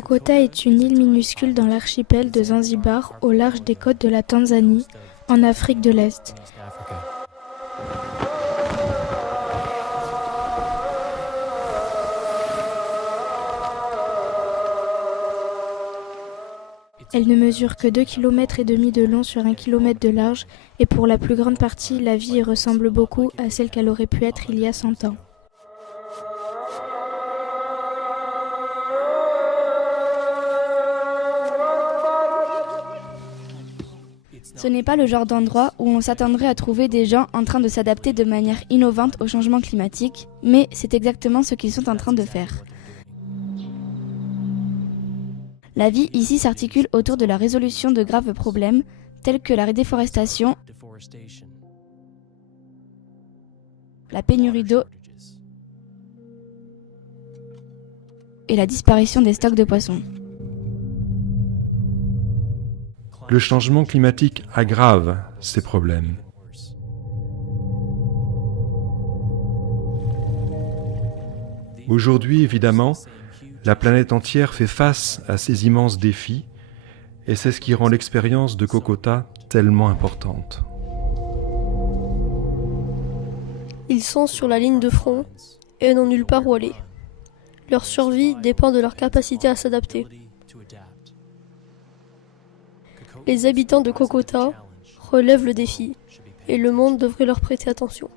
Kokota est une île minuscule dans l'archipel de Zanzibar, au large des côtes de la Tanzanie, en Afrique de l'Est. Elle ne mesure que 2,5 km de long sur 1 km de large et pour la plus grande partie, la vie y ressemble beaucoup à celle qu'elle aurait pu être il y a 100 ans. Ce n'est pas le genre d'endroit où on s'attendrait à trouver des gens en train de s'adapter de manière innovante au changement climatique, mais c'est exactement ce qu'ils sont en train de faire. La vie ici s'articule autour de la résolution de graves problèmes tels que la déforestation, la pénurie d'eau et la disparition des stocks de poissons. Le changement climatique aggrave ces problèmes. Aujourd'hui, évidemment, la planète entière fait face à ces immenses défis et c'est ce qui rend l'expérience de Kokota tellement importante. Ils sont sur la ligne de front et n'ont nulle part où aller. Leur survie dépend de leur capacité à s'adapter. Les habitants de Kokota relèvent le défi et le monde devrait leur prêter attention.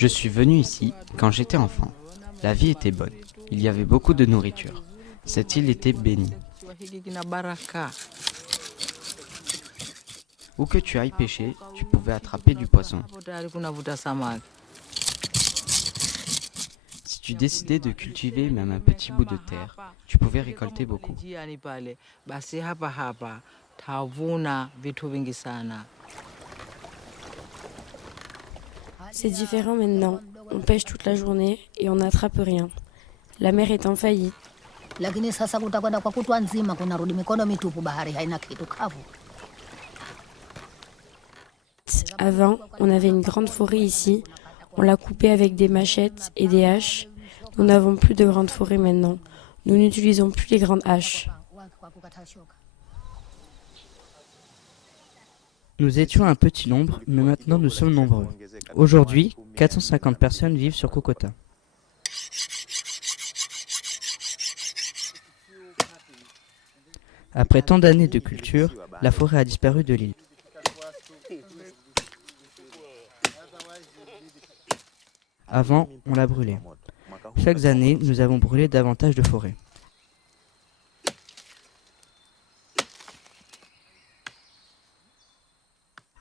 Je suis venu ici quand j'étais enfant. La vie était bonne. Il y avait beaucoup de nourriture. Cette île était bénie. Où que tu ailles pêcher, tu pouvais attraper du poisson. Si tu décidais de cultiver même un petit bout de terre, tu pouvais récolter beaucoup. C'est différent maintenant. On pêche toute la journée et on n'attrape rien. La mer est en faillite. Avant, on avait une grande forêt ici. On l'a coupée avec des machettes et des haches. Nous n'avons plus de grandes forêts maintenant. Nous n'utilisons plus les grandes haches. Nous étions un petit nombre, mais maintenant nous sommes nombreux. Aujourd'hui, 450 personnes vivent sur Kokota. Après tant d'années de culture, la forêt a disparu de l'île. Avant, on la brûlait. Chaque année, nous avons brûlé davantage de forêts.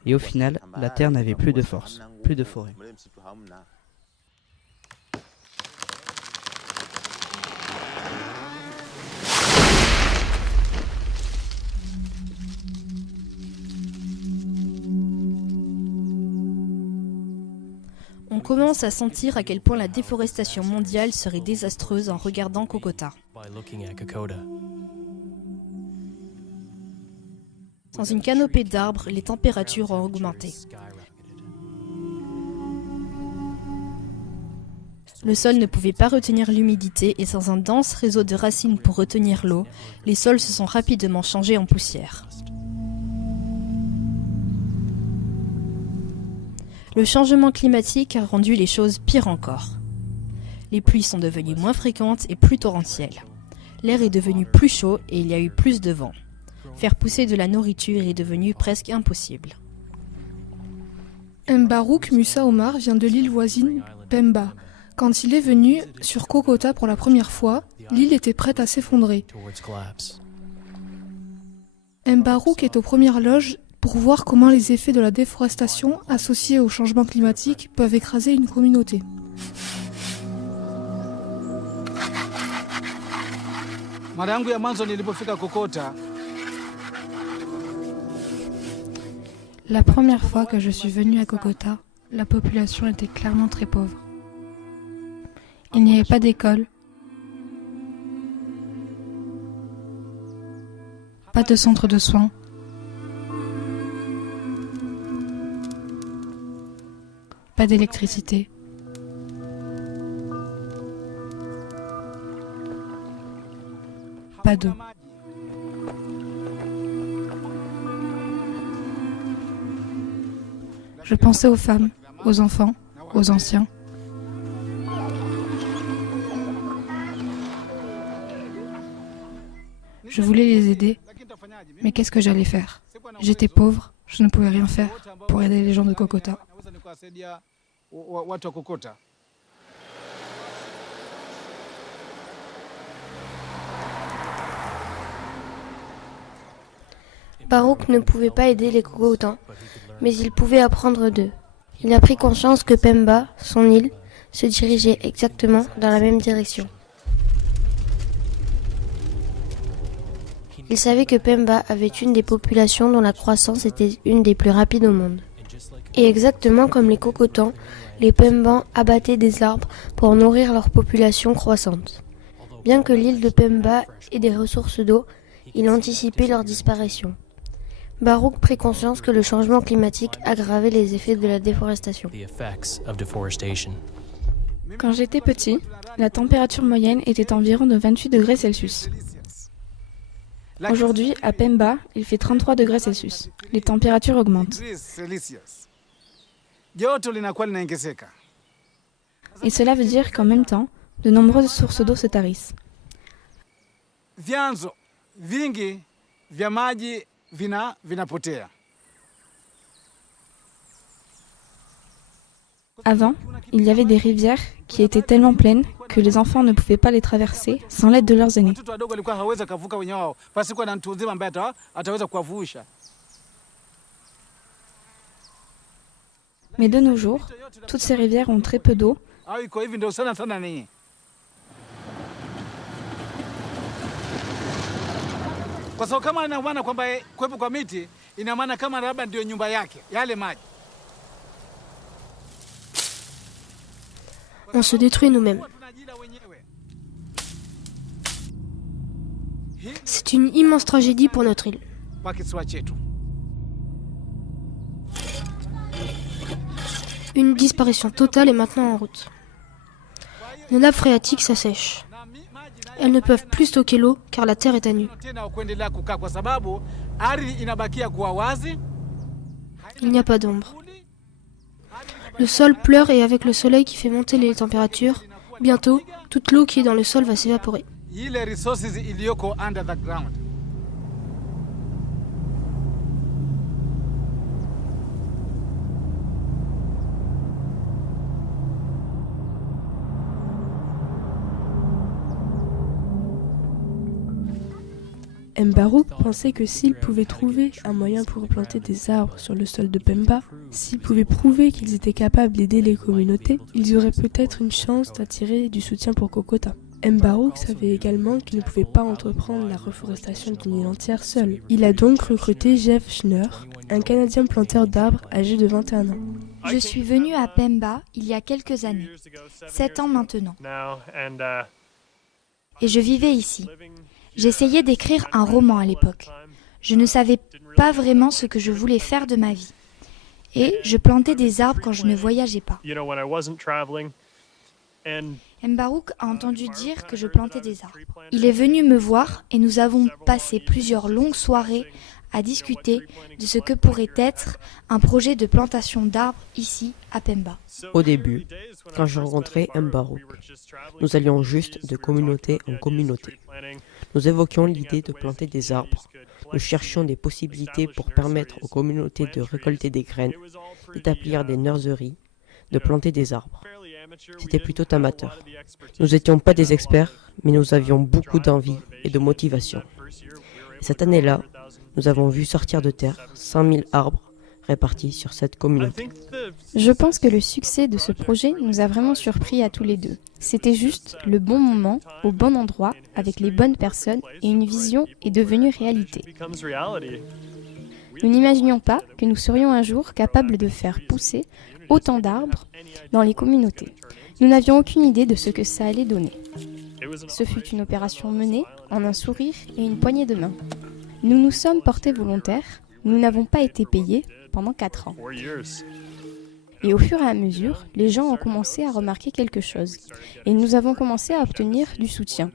Et au final, la terre n'avait plus de force, plus de forêt. On commence à sentir à quel point la déforestation mondiale serait désastreuse en regardant Kokota. Sans une canopée d'arbres, les températures ont augmenté. Le sol ne pouvait pas retenir l'humidité et sans un dense réseau de racines pour retenir l'eau, les sols se sont rapidement changés en poussière. Le changement climatique a rendu les choses pires encore. Les pluies sont devenues moins fréquentes et plus torrentielles. L'air est devenu plus chaud et il y a eu plus de vent. Faire pousser de la nourriture est devenu presque impossible. Mbarouk Musa Omar vient de l'île voisine Pemba. Quand il est venu sur Kokota pour la première fois, l'île était prête à s'effondrer. Mbarouk est aux premières loges pour voir comment les effets de la déforestation associés au changement climatique peuvent écraser une communauté. La première fois que je suis venue à Kokota, la population était clairement très pauvre. Il n'y avait pas d'école, pas de centre de soins, pas d'électricité. Pas d'eau. Je pensais aux femmes, aux enfants, aux anciens. Je voulais les aider, mais qu'est-ce que j'allais faire? J'étais pauvre, je ne pouvais rien faire pour aider les gens de Kokota. Barouk ne pouvait pas aider les Kokotans, mais il pouvait apprendre d'eux. Il a pris conscience que Pemba, son île, se dirigeait exactement dans la même direction. Il savait que Pemba avait une des populations dont la croissance était une des plus rapides au monde. Et exactement comme les Kokotans, les Pembans abattaient des arbres pour nourrir leur population croissante. Bien que l'île de Pemba ait des ressources d'eau, il anticipait leur disparition. Barouk prit conscience que le changement climatique aggravait les effets de la déforestation. Quand j'étais petit, la température moyenne était environ de 28 degrés Celsius. Aujourd'hui, à Pemba, il fait 33 degrés Celsius. Les températures augmentent. Et cela veut dire qu'en même temps, de nombreuses sources d'eau se tarissent. Avant, il y avait des rivières qui étaient tellement pleines que les enfants ne pouvaient pas les traverser sans l'aide de leurs aînés. Mais de nos jours, toutes ces rivières ont très peu d'eau. On se détruit nous-mêmes. C'est une immense tragédie pour notre île. Une disparition totale est maintenant en route. Nos nappes phréatiques s'assèchent. Elles ne peuvent plus stocker l'eau car la terre est à nu. Il n'y a pas d'ombre. Le sol pleure et avec le soleil qui fait monter les températures, bientôt, toute l'eau qui est dans le sol va s'évaporer. Mbarouk pensait que s'il pouvait trouver un moyen pour planter des arbres sur le sol de Pemba, s'il pouvait prouver qu'ils étaient capables d'aider les communautés, ils auraient peut-être une chance d'attirer du soutien pour Kokota. Mbarouk savait également qu'il ne pouvait pas entreprendre la reforestation d'une île entière seul. Il a donc recruté Jeff Schneur, un Canadien planteur d'arbres âgé de 21 ans. Je suis venu à Pemba il y a quelques années, 7 ans maintenant. Et je vivais ici. J'essayais d'écrire un roman à l'époque. Je ne savais pas vraiment ce que je voulais faire de ma vie. Et je plantais des arbres quand je ne voyageais pas. Mbarouk a entendu dire que je plantais des arbres. Il est venu me voir et nous avons passé plusieurs longues soirées à discuter de ce que pourrait être un projet de plantation d'arbres ici à Pemba. Au début, quand je rencontrais Mbarouk, nous allions juste de communauté en communauté. Nous évoquions l'idée de planter des arbres. Nous cherchions des possibilités pour permettre aux communautés de récolter des graines, d'établir des nurseries, de planter des arbres. C'était plutôt amateur. Nous n'étions pas des experts, mais nous avions beaucoup d'envie et de motivation. Et cette année-là, nous avons vu sortir de terre 100 000 arbres répartis sur cette communauté. Je pense que le succès de ce projet nous a vraiment surpris à tous les deux. C'était juste le bon moment, au bon endroit, avec les bonnes personnes et une vision est devenue réalité. Nous n'imaginions pas que nous serions un jour capables de faire pousser autant d'arbres dans les communautés. Nous n'avions aucune idée de ce que ça allait donner. Ce fut une opération menée en un sourire et une poignée de main. Nous nous sommes portés volontaires, nous n'avons pas été payés pendant 4 ans. Et au fur et à mesure, les gens ont commencé à remarquer quelque chose. Et nous avons commencé à obtenir du soutien.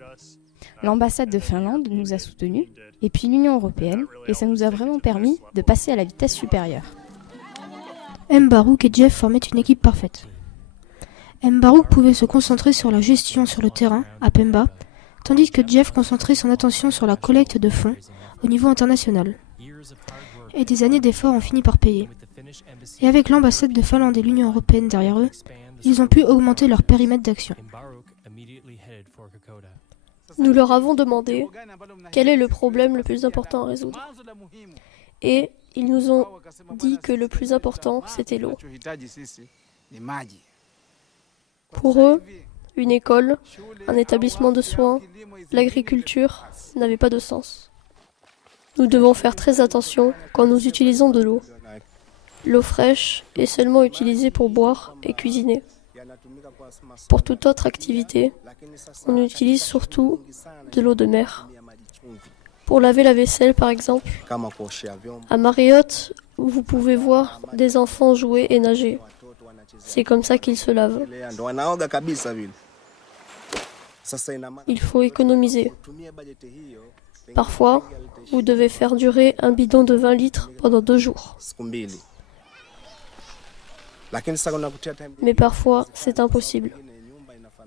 L'ambassade de Finlande nous a soutenus, et puis l'Union européenne, et ça nous a vraiment permis de passer à la vitesse supérieure. Mbarouk et Jeff formaient une équipe parfaite. Mbarouk pouvait se concentrer sur la gestion sur le terrain, à Pemba, tandis que Jeff concentrait son attention sur la collecte de fonds au niveau international. Et des années d'efforts ont fini par payer. Et avec l'ambassade de Finlande et l'Union européenne derrière eux, ils ont pu augmenter leur périmètre d'action. Nous leur avons demandé quel est le problème le plus important à résoudre. Et ils nous ont dit que le plus important, c'était l'eau. Pour eux, une école, un établissement de soins, l'agriculture n'avaient pas de sens. Nous devons faire très attention quand nous utilisons de l'eau. L'eau fraîche est seulement utilisée pour boire et cuisiner. Pour toute autre activité, on utilise surtout de l'eau de mer. Pour laver la vaisselle, par exemple, à Marriott, vous pouvez voir des enfants jouer et nager. C'est comme ça qu'ils se lavent. Il faut économiser. Parfois, vous devez faire durer un bidon de 20 litres pendant 2 jours. Mais parfois, c'est impossible,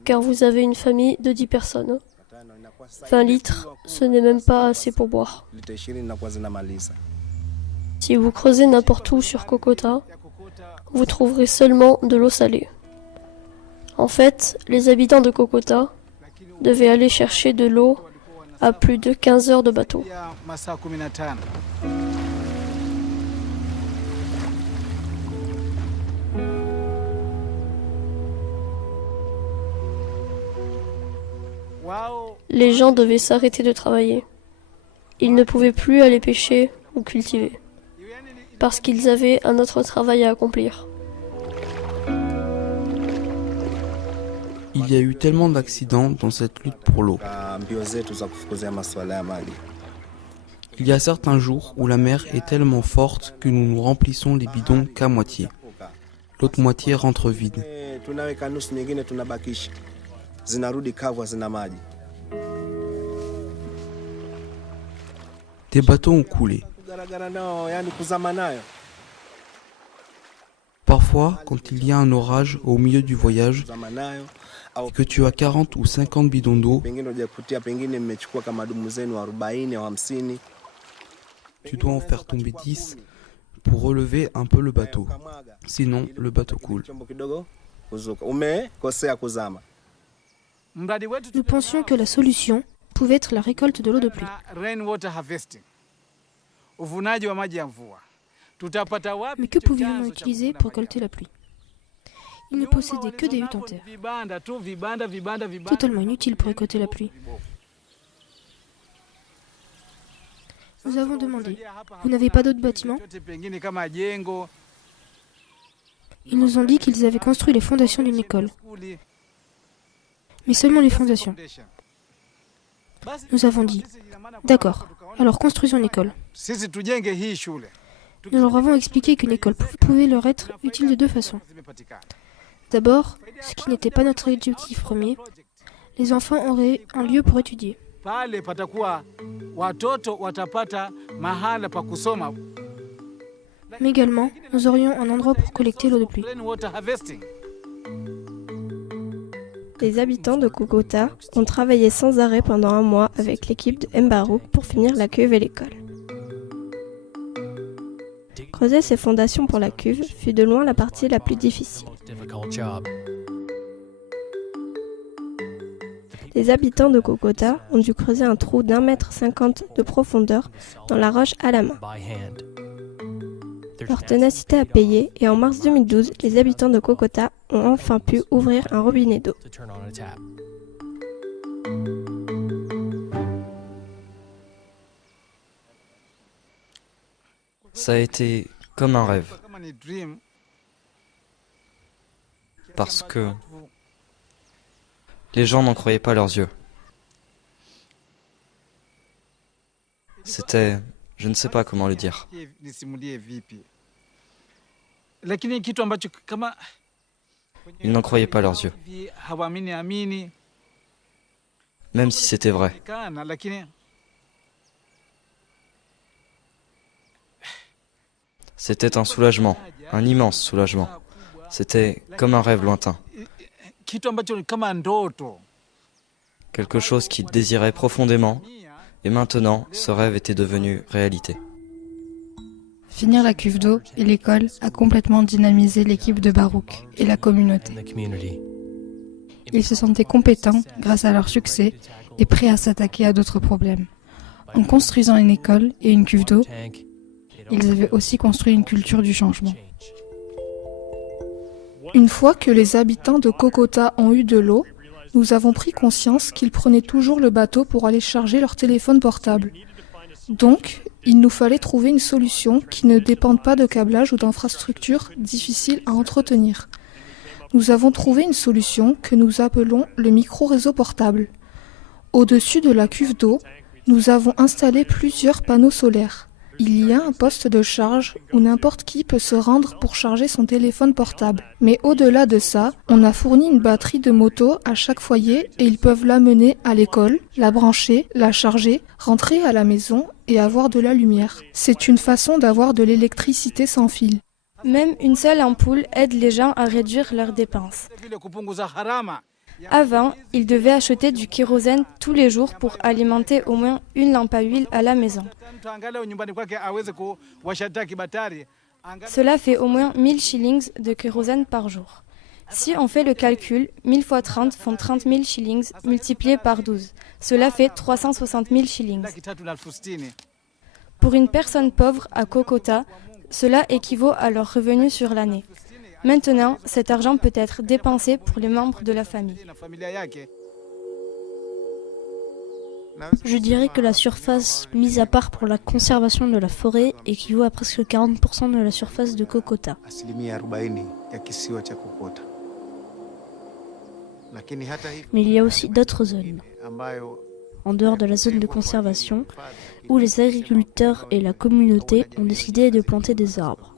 car vous avez une famille de 10 personnes. 20 litres, ce n'est même pas assez pour boire. Si vous creusez n'importe où sur Kokota, vous trouverez seulement de l'eau salée. En fait, les habitants de Kokota devaient aller chercher de l'eau à plus de 15 heures de bateau. Les gens devaient s'arrêter de travailler. Ils ne pouvaient plus aller pêcher ou cultiver, parce qu'ils avaient un autre travail à accomplir. Il y a eu tellement d'accidents dans cette lutte pour l'eau. Il y a certains jours où la mer est tellement forte que nous nous remplissons les bidons qu'à moitié. L'autre moitié rentre vide. Des bateaux ont coulé. Parfois, quand il y a un orage au milieu du voyage et que tu as 40 ou 50 bidons d'eau, tu dois en faire tomber 10 pour relever un peu le bateau. Sinon, le bateau coule. Nous pensions que la solution pouvait être la récolte de l'eau de pluie. Mais que pouvions-nous utiliser pour récolter la pluie? Ils ne possédaient que des huttes en terre, totalement inutiles pour récolter la pluie. Nous avons demandé, vous n'avez pas d'autres bâtiments? Ils nous ont dit qu'ils avaient construit les fondations d'une école, mais seulement les fondations. Nous avons dit, d'accord, alors construisons une école. Nous leur avons expliqué qu'une école pouvait leur être utile de 2 façons. D'abord, ce qui n'était pas notre objectif premier, les enfants auraient un lieu pour étudier. Mais également, nous aurions un endroit pour collecter l'eau de pluie. Les habitants de Kokota ont travaillé sans arrêt pendant 1 mois avec l'équipe de Mbarouk pour finir la cuve et l'école. Creuser ces fondations pour la cuve fut de loin la partie la plus difficile. Les habitants de Kokota ont dû creuser un trou d'1,50 m de profondeur dans la roche à la main. Leur ténacité a payé et en mars 2012, les habitants de Kokota ont enfin pu ouvrir un robinet d'eau. Ça a été comme un rêve. Parce que les gens n'en croyaient pas leurs yeux. C'était, je ne sais pas comment le dire. Ils n'en croyaient pas leurs yeux. Même si c'était vrai. C'était un soulagement, un immense soulagement. C'était comme un rêve lointain. Quelque chose qu'ils désiraient profondément, et maintenant, ce rêve était devenu réalité. Finir la cuve d'eau et l'école a complètement dynamisé l'équipe de Baruch et la communauté. Ils se sentaient compétents grâce à leur succès et prêts à s'attaquer à d'autres problèmes. En construisant une école et une cuve d'eau, ils avaient aussi construit une culture du changement. Une fois que les habitants de Kokota ont eu de l'eau, nous avons pris conscience qu'ils prenaient toujours le bateau pour aller charger leur téléphone portable. Donc, il nous fallait trouver une solution qui ne dépende pas de câblage ou d'infrastructures difficiles à entretenir. Nous avons trouvé une solution que nous appelons le micro-réseau portable. Au-dessus de la cuve d'eau, nous avons installé plusieurs panneaux solaires. Il y a un poste de charge où n'importe qui peut se rendre pour charger son téléphone portable. Mais au-delà de ça, on a fourni une batterie de moto à chaque foyer et ils peuvent l'amener à l'école, la brancher, la charger, rentrer à la maison et avoir de la lumière. C'est une façon d'avoir de l'électricité sans fil. Même une seule ampoule aide les gens à réduire leurs dépenses. Avant, ils devaient acheter du kérosène tous les jours pour alimenter au moins une lampe à huile à la maison. Cela fait au moins 1000 shillings de kérosène par jour. Si on fait le calcul, 1000 fois 30 font 30 000 shillings multipliés par 12. Cela fait 360 000 shillings. Pour une personne pauvre à Kokota, cela équivaut à leur revenu sur l'année. Maintenant, cet argent peut être dépensé pour les membres de la famille. Je dirais que la surface mise à part pour la conservation de la forêt équivaut à presque 40% de la surface de Kokota. Mais il y a aussi d'autres zones, en dehors de la zone de conservation, où les agriculteurs et la communauté ont décidé de planter des arbres.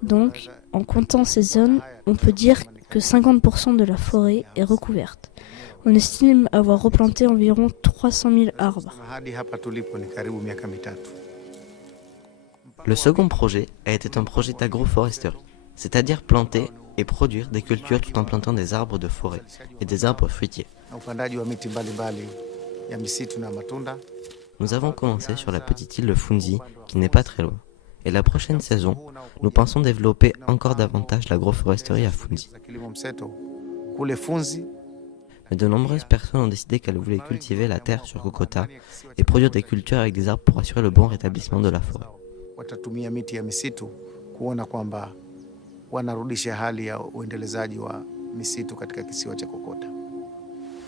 Donc, en comptant ces zones, on peut dire que 50% de la forêt est recouverte. On estime avoir replanté environ 300 000 arbres. Le second projet a été un projet d'agroforesterie, c'est-à-dire planter et produire des cultures tout en plantant des arbres de forêt et des arbres fruitiers. Nous avons commencé sur la petite île de Funzi, qui n'est pas très loin. Et la prochaine saison, nous pensons développer encore davantage l'agroforesterie à Funzi. Mais de nombreuses personnes ont décidé qu'elles voulaient cultiver la terre sur Kokota et produire des cultures avec des arbres pour assurer le bon rétablissement de la forêt.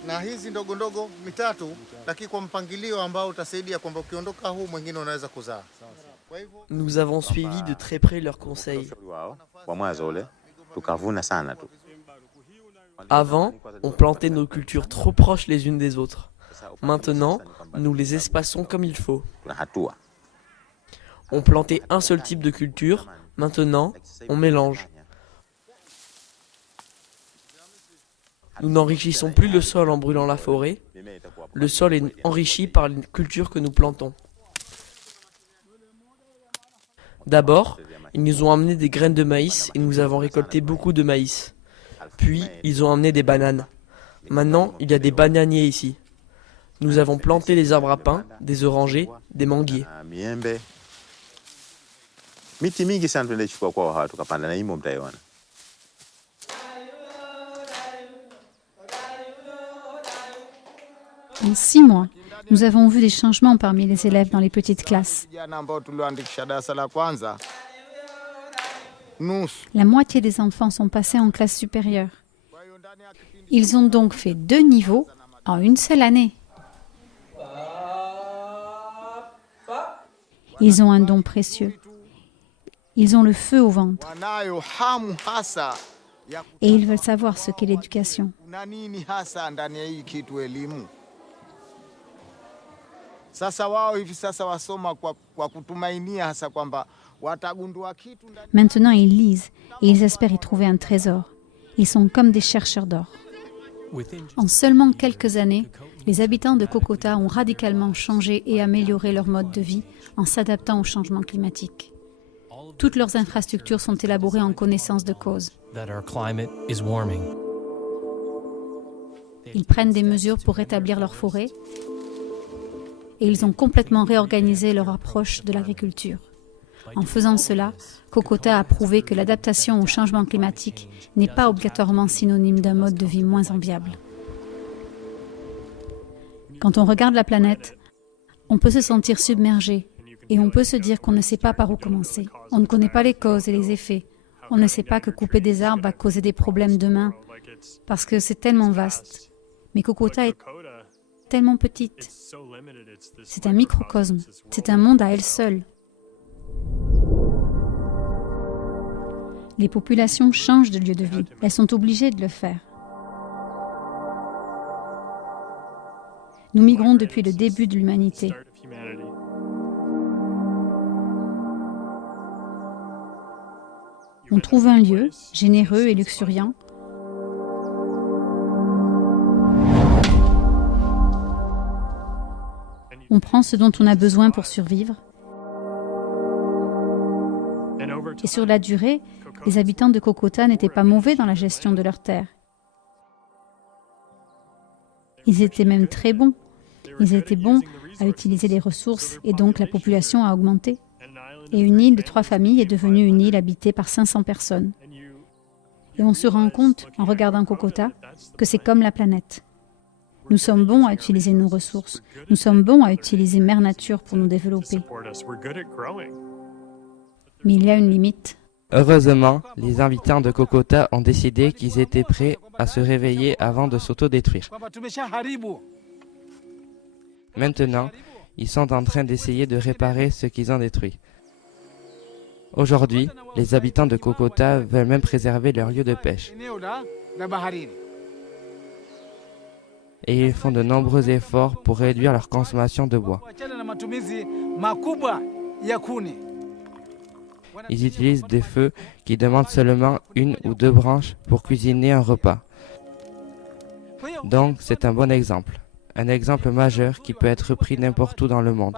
Na hizi ndogo ndogo mitatu, lakini kwa mpangilio ambao utasaidia kwamba ukiondoka huu mwingine unaweza kuzaa. Nous avons suivi de très près leurs conseils. Avant, on plantait nos cultures trop proches les unes des autres. Maintenant, nous les espaçons comme il faut. On plantait un seul type de culture. Maintenant, on mélange. Nous n'enrichissons plus le sol en brûlant la forêt. Le sol est enrichi par les cultures que nous plantons. D'abord, ils nous ont amené des graines de maïs et nous avons récolté beaucoup de maïs. Puis, ils ont amené des bananes. Maintenant, il y a des bananiers ici. Nous avons planté les arbres à pin, des orangers, des manguiers. En 6 mois, Nous avons vu des changements parmi les élèves dans les petites classes. La moitié des enfants sont passés en classe supérieure. Ils ont donc fait 2 niveaux en une seule année. Ils ont un don précieux. Ils ont le feu au ventre. Et ils veulent savoir ce qu'est l'éducation. Maintenant, ils lisent et ils espèrent y trouver un trésor. Ils sont comme des chercheurs d'or. En seulement quelques années, les habitants de Kokota ont radicalement changé et amélioré leur mode de vie en s'adaptant au changement climatique. Toutes leurs infrastructures sont élaborées en connaissance de cause. Ils prennent des mesures pour rétablir leurs forêts et ils ont complètement réorganisé leur approche de l'agriculture. En faisant cela, Kokota a prouvé que l'adaptation au changement climatique n'est pas obligatoirement synonyme d'un mode de vie moins enviable. Quand on regarde la planète, on peut se sentir submergé et on peut se dire qu'on ne sait pas par où commencer. On ne connaît pas les causes et les effets. On ne sait pas que couper des arbres va causer des problèmes demain parce que c'est tellement vaste. Mais Kokota est tellement petite. C'est un microcosme. C'est un monde à elle seule. Les populations changent de lieu de vie. Elles sont obligées de le faire. Nous migrons depuis le début de l'humanité. On trouve un lieu généreux et luxuriant. On prend ce dont on a besoin pour survivre. Et sur la durée, les habitants de Kokota n'étaient pas mauvais dans la gestion de leurs terres. Ils étaient même très bons. Ils étaient bons à utiliser les ressources et donc la population a augmenté. Et une île de 3 familles est devenue une île habitée par 500 personnes. Et on se rend compte, en regardant Kokota, que c'est comme la planète. Nous sommes bons à utiliser nos ressources. Nous sommes bons à utiliser Mère Nature pour nous développer. Mais il y a une limite. Heureusement, les habitants de Kokota ont décidé qu'ils étaient prêts à se réveiller avant de s'autodétruire. Maintenant, ils sont en train d'essayer de réparer ce qu'ils ont détruit. Aujourd'hui, les habitants de Kokota veulent même préserver leur lieu de pêche. Et ils font de nombreux efforts pour réduire leur consommation de bois. Ils utilisent des feux qui demandent seulement 1 ou 2 branches pour cuisiner un repas. Donc, c'est un bon exemple. Un exemple majeur qui peut être repris n'importe où dans le monde.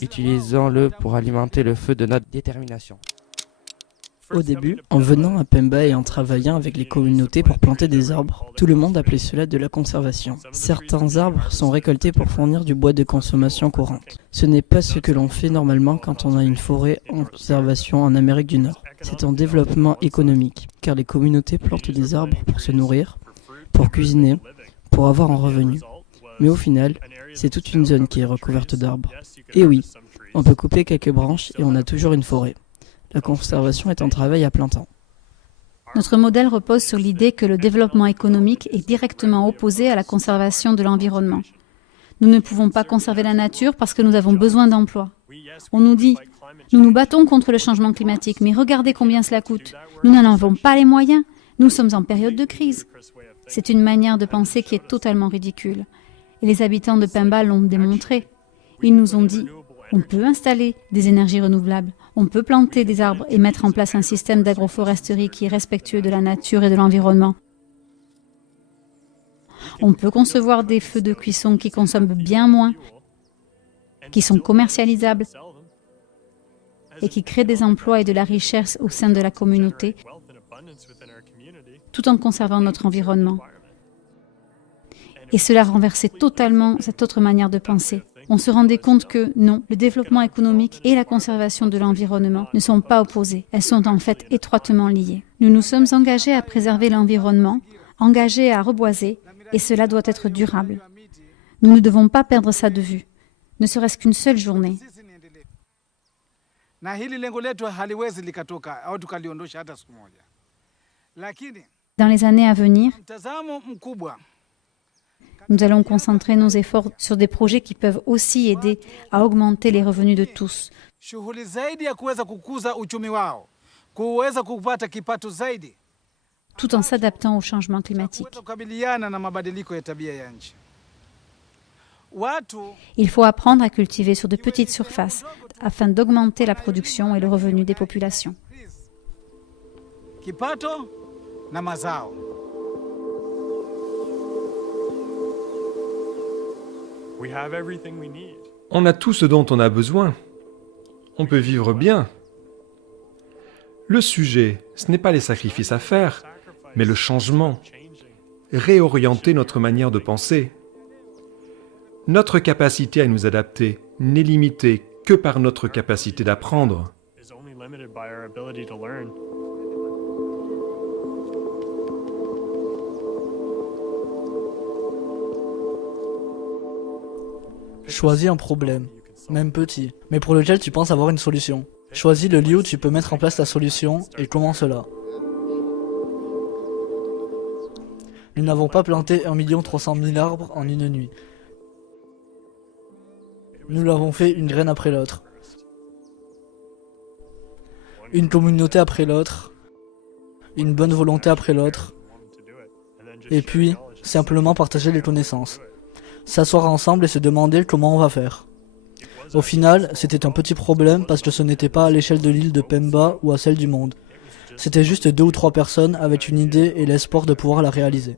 Utilisons-le pour alimenter le feu de notre détermination. Au début, en venant à Pemba et en travaillant avec les communautés pour planter des arbres, tout le monde appelait cela de la conservation. Certains arbres sont récoltés pour fournir du bois de consommation courante. Ce n'est pas ce que l'on fait normalement quand on a une forêt en conservation en Amérique du Nord. C'est un développement économique, car les communautés plantent des arbres pour se nourrir, pour cuisiner, pour avoir un revenu. Mais au final, c'est toute une zone qui est recouverte d'arbres. Et oui, on peut couper quelques branches et on a toujours une forêt. La conservation est un travail à plein temps. Notre modèle repose sur l'idée que le développement économique est directement opposé à la conservation de l'environnement. Nous ne pouvons pas conserver la nature parce que nous avons besoin d'emplois. On nous dit, nous nous battons contre le changement climatique, mais regardez combien cela coûte. Nous n'en avons pas les moyens. Nous sommes en période de crise. C'est une manière de penser qui est totalement ridicule. Et les habitants de Pemba l'ont démontré. Ils nous ont dit, on peut installer des énergies renouvelables, on peut planter des arbres et mettre en place un système d'agroforesterie qui est respectueux de la nature et de l'environnement. On peut concevoir des feux de cuisson qui consomment bien moins, qui sont commercialisables et qui créent des emplois et de la richesse au sein de la communauté, tout en conservant notre environnement. Et cela renversait totalement cette autre manière de penser. On se rendait compte que non, le développement économique et la conservation de l'environnement ne sont pas opposés. Elles sont en fait étroitement liées. Nous nous sommes engagés à préserver l'environnement, engagés à reboiser, et cela doit être durable. Nous ne devons pas perdre ça de vue, ne serait-ce qu'une seule journée. Dans les années à venir, nous allons concentrer nos efforts sur des projets qui peuvent aussi aider à augmenter les revenus de tous. Tout en s'adaptant au changement climatique. Il faut apprendre à cultiver sur de petites surfaces afin d'augmenter la production et le revenu des populations. On a tout ce dont on a besoin. On peut vivre bien. Le sujet, ce n'est pas les sacrifices à faire, mais le changement. Réorienter notre manière de penser. Notre capacité à nous adapter n'est limitée que par notre capacité d'apprendre. Choisis un problème, même petit, mais pour lequel tu penses avoir une solution. Choisis le lieu où tu peux mettre en place ta solution et comment cela. Nous n'avons pas planté 1 300 000 arbres en une nuit. Nous l'avons fait une graine après l'autre. Une communauté après l'autre. Une bonne volonté après l'autre. Et puis, simplement partager les connaissances. S'asseoir ensemble et se demander comment on va faire. Au final, c'était un petit problème parce que ce n'était pas à l'échelle de l'île de Pemba ou à celle du monde. C'était juste 2 ou 3 personnes avec une idée et l'espoir de pouvoir la réaliser.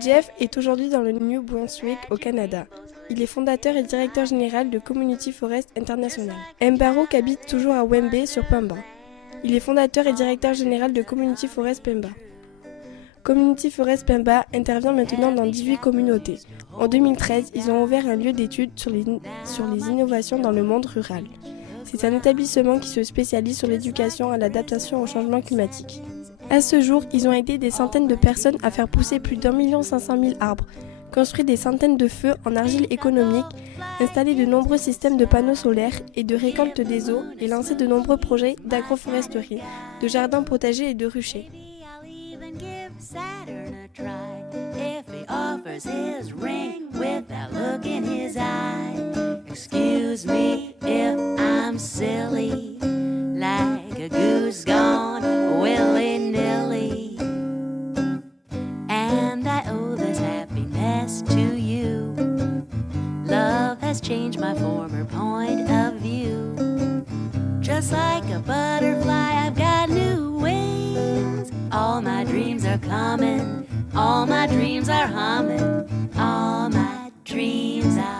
Jeff est aujourd'hui dans le New Brunswick au Canada. Il est fondateur et directeur général de Community Forest International. Mbarouk habite toujours à Wembe sur Pemba. Il est fondateur et directeur général de Community Forest Pemba. Community Forest Pemba intervient maintenant dans 18 communautés. En 2013, ils ont ouvert un lieu d'études sur les innovations dans le monde rural. C'est un établissement qui se spécialise sur l'éducation à l'adaptation au changement climatique. À ce jour, ils ont aidé des centaines de personnes à faire pousser plus d'1 500 000 arbres, construit des centaines de feux en argile économique, installé de nombreux systèmes de panneaux solaires et de récolte des eaux et lancé de nombreux projets d'agroforesterie, de jardins potagers et de ruchers. Excuse me if I'm silly, like a goose gone willy-nilly. And I owe this happiness to you. Love has changed my former point of view. Just like a butterfly, I've got new wings. All my dreams are coming, all my dreams are humming, all my dreams are